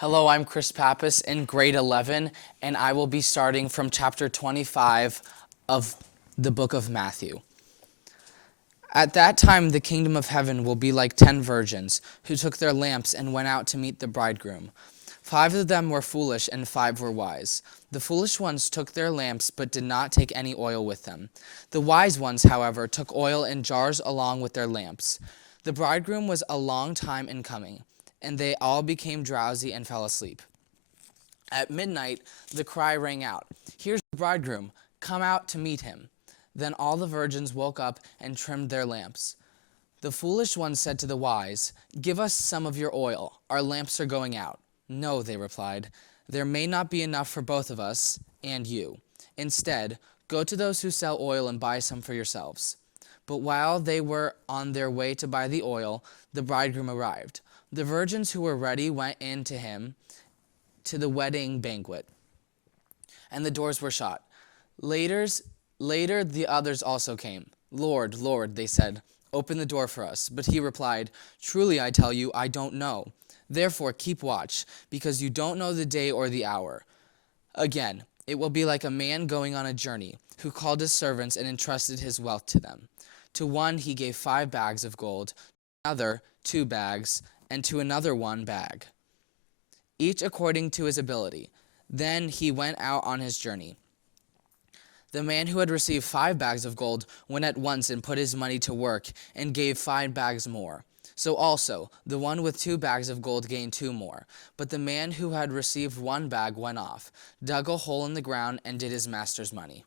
Hello, I'm Chris Pappas in grade 11, and I will be starting from chapter 25 of the book of Matthew. At that time, the kingdom of heaven will be like 10 virgins who took their lamps and went out to meet the bridegroom. 5 of them were foolish and 5 were wise. The foolish ones took their lamps but did not take any oil with them. The wise ones, however, took oil in jars along with their lamps. The bridegroom was a long time in coming, and they all became drowsy and fell asleep. At midnight, the cry rang out, "Here's the bridegroom, come out to meet him." Then all the virgins woke up and trimmed their lamps. The foolish ones said to the wise, "Give us some of your oil, our lamps are going out." "No," they replied, "there may not be enough for both of us and you. Instead, go to those who sell oil and buy some for yourselves." But while they were on their way to buy the oil, the bridegroom arrived. The virgins who were ready went in to him to the wedding banquet, and the doors were shut. Later the others also came. "Lord, Lord," they said, "open the door for us." But he replied, "Truly I tell you, I don't know. Therefore keep watch, because you don't know the day or the hour." Again, it will be like a man going on a journey, who called his servants and entrusted his wealth to them. To one he gave 5 bags of gold, to another 2 bags, and to another 1 bag, each according to his ability. Then he went out on his journey. The man who had received 5 bags of gold went at once and put his money to work and gave 5 bags more. So also, the one with 2 bags of gold gained 2 more. But the man who had received 1 bag went off, dug a hole in the ground, and did his master's money.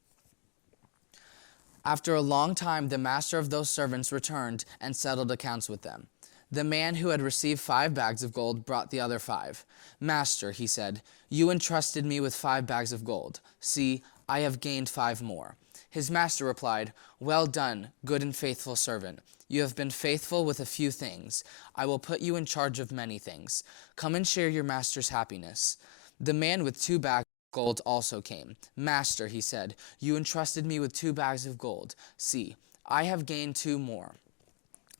After a long time, the master of those servants returned and settled accounts with them. The man who had received 5 bags of gold brought the other 5. "Master," he said, "you entrusted me with 5 bags of gold. See, I have gained 5 more." His master replied, "Well done, good and faithful servant. You have been faithful with a few things. I will put you in charge of many things. Come and share your master's happiness." The man with 2 bags of gold also came. "Master," he said, "you entrusted me with 2 bags of gold. See, I have gained 2 more."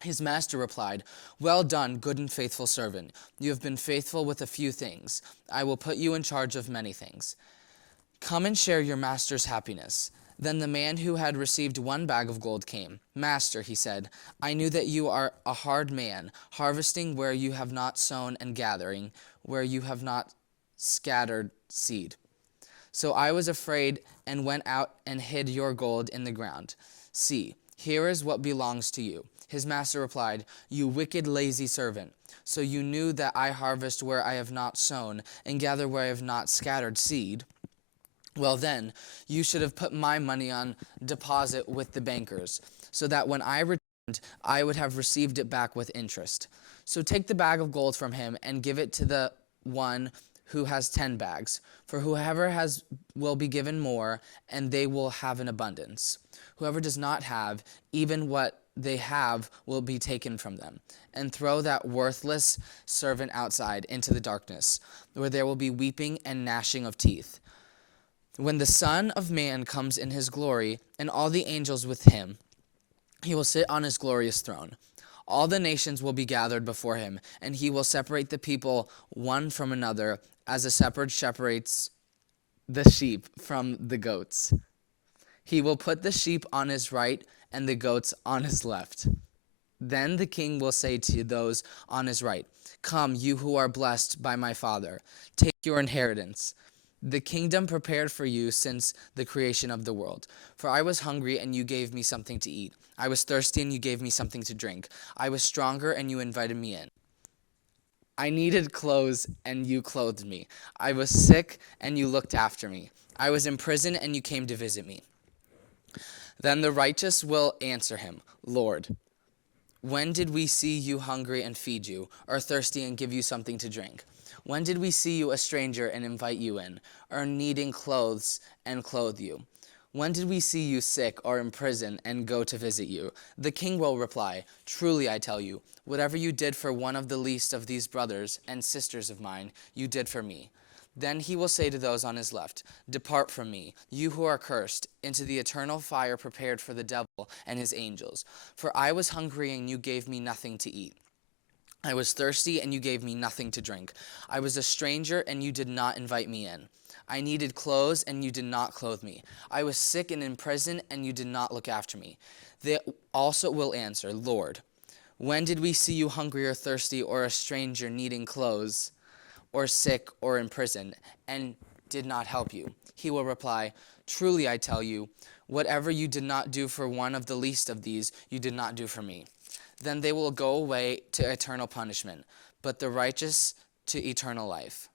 His master replied, "Well done, good and faithful servant. You have been faithful with a few things. I will put you in charge of many things. Come and share your master's happiness." Then the man who had received 1 bag of gold came. "Master," he said, "I knew that you are a hard man, harvesting where you have not sown and gathering where you have not scattered seed. So I was afraid and went out and hid your gold in the ground. See, here is what belongs to you." His master replied, "You wicked, lazy servant. So you knew that I harvest where I have not sown and gather where I have not scattered seed. Well then, you should have put my money on deposit with the bankers, so that when I returned, I would have received it back with interest. So take the bag of gold from him and give it to the one who has 10 bags. For whoever has will be given more, and they will have an abundance. Whoever does not have, even what they have will be taken from them. And throw that worthless servant outside into the darkness, where there will be weeping and gnashing of teeth. When the Son of Man comes in his glory, and all the angels with him, he will sit on his glorious throne. All the nations will be gathered before him, and he will separate the people one from another, as a shepherd separates the sheep from the goats. He will put the sheep on his right and the goats on his left. Then the king will say to those on his right, "Come, you who are blessed by my Father, take your inheritance, the kingdom prepared for you since the creation of the world. For I was hungry, and you gave me something to eat. I was thirsty, and you gave me something to drink. I was stronger, and you invited me in. I needed clothes, and you clothed me. I was sick, and you looked after me. I was in prison, and you came to visit me." Then the righteous will answer him, "Lord, when did we see you hungry and feed you, or thirsty and give you something to drink? When did we see you a stranger and invite you in, or needing clothes and clothe you? When did we see you sick or in prison and go to visit you?" The king will reply, "Truly I tell you, whatever you did for one of the least of these brothers and sisters of mine, you did for me." Then he will say to those on his left, "Depart from me, you who are cursed, into the eternal fire prepared for the devil and his angels. For I was hungry, and you gave me nothing to eat. I was thirsty, and you gave me nothing to drink. I was a stranger, and you did not invite me in. I needed clothes, and you did not clothe me. I was sick and in prison, and you did not look after me. They also will answer, Lord, when did we see you hungry or thirsty or a stranger needing clothes or sick or in prison and did not help you? He will reply, truly I tell you, whatever you did not do for one of the least of these, you did not do for me. Then they will go away to eternal punishment, but the righteous to eternal life.